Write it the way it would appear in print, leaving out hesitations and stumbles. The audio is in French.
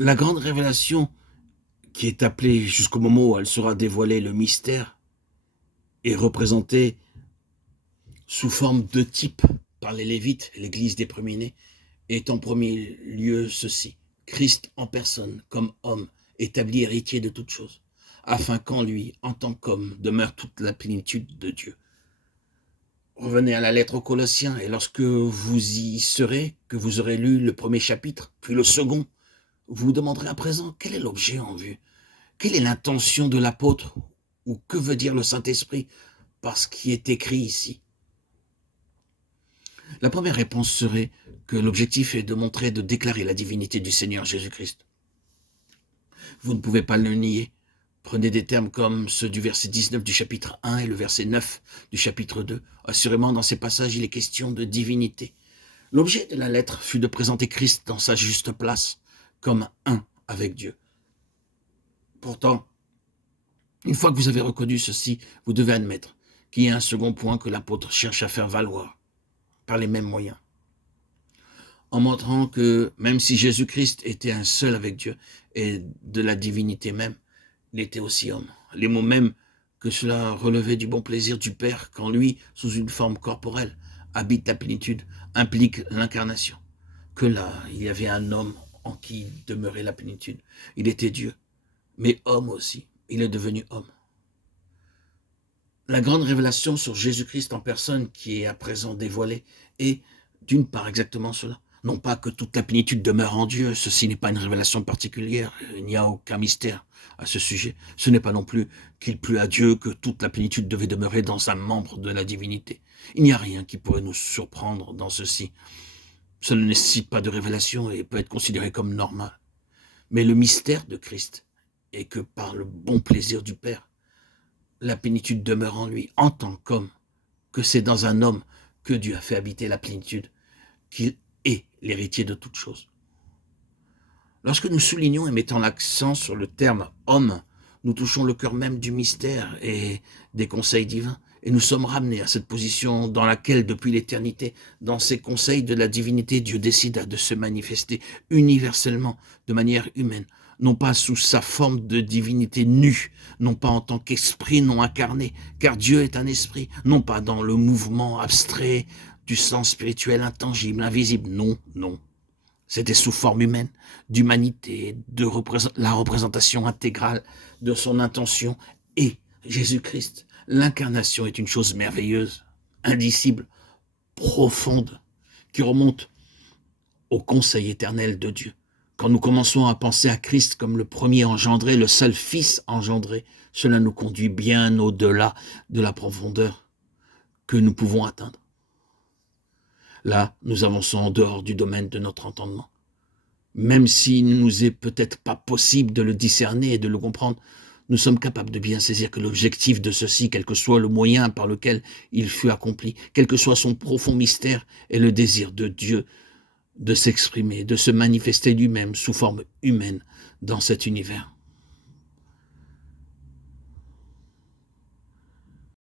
La grande révélation qui est appelée jusqu'au moment où elle sera dévoilée, le mystère, est représentée sous forme de type par les Lévites, l'église des premiers-nés, est en premier lieu ceci: Christ en personne, comme homme, établi héritier de toutes choses, afin qu'en lui, en tant qu'homme, demeure toute la plénitude de Dieu. Revenez à la lettre aux Colossiens, et lorsque vous y serez, que vous aurez lu le premier chapitre, puis le second, vous vous demanderez à présent quel est l'objet en vue, quelle est l'intention de l'apôtre, ou que veut dire le Saint-Esprit par ce qui est écrit ici. La première réponse serait que l'objectif est de montrer, de déclarer la divinité du Seigneur Jésus-Christ. Vous ne pouvez pas le nier. Prenez des termes comme ceux du verset 19 du chapitre 1 et le verset 9 du chapitre 2. Assurément, dans ces passages, il est question de divinité. L'objet de la lettre fut de présenter Christ dans sa juste place, comme un avec Dieu. Pourtant, une fois que vous avez reconnu ceci, vous devez admettre qu'il y a un second point que l'apôtre cherche à faire valoir par les mêmes moyens, en montrant que même si Jésus-Christ était un seul avec Dieu et de la divinité même, il était aussi homme. Les mots mêmes que cela relevait du bon plaisir du Père, quand lui, sous une forme corporelle, habite la plénitude, implique l'incarnation. Que là, il y avait un homme en qui demeurait la plénitude. Il était Dieu, mais homme aussi. Il est devenu homme. La grande révélation sur Jésus-Christ en personne qui est à présent dévoilée est d'une part exactement cela. Non pas que toute la plénitude demeure en Dieu, ceci n'est pas une révélation particulière, il n'y a aucun mystère à ce sujet. Ce n'est pas non plus qu'il plût à Dieu que toute la plénitude devait demeurer dans un membre de la divinité. Il n'y a rien qui pourrait nous surprendre dans ceci. Cela ne nécessite pas de révélation et peut être considéré comme normal. Mais le mystère de Christ est que par le bon plaisir du Père, la plénitude demeure en lui en tant qu'homme, que c'est dans un homme que Dieu a fait habiter la plénitude, qu'il est l'héritier de toutes choses. Lorsque nous soulignons et mettons l'accent sur le terme homme, nous touchons le cœur même du mystère et des conseils divins, et nous sommes ramenés à cette position dans laquelle, depuis l'éternité, dans ces conseils de la divinité, Dieu décida de se manifester universellement, de manière humaine, non pas sous sa forme de divinité nue, non pas en tant qu'esprit non incarné, car Dieu est un esprit, non pas dans le mouvement abstrait du sens spirituel intangible, invisible, non, non. C'était sous forme humaine, d'humanité, de la représentation intégrale de son intention. Et Jésus-Christ, l'incarnation est une chose merveilleuse, indicible, profonde, qui remonte au conseil éternel de Dieu. Quand nous commençons à penser à Christ comme le premier engendré, le seul Fils engendré, cela nous conduit bien au-delà de la profondeur que nous pouvons atteindre. Là, nous avançons en dehors du domaine de notre entendement. Même s'il ne nous est peut-être pas possible de le discerner et de le comprendre, nous sommes capables de bien saisir que l'objectif de ceci, quel que soit le moyen par lequel il fut accompli, quel que soit son profond mystère, est le désir de Dieu de s'exprimer, de se manifester lui-même sous forme humaine dans cet univers.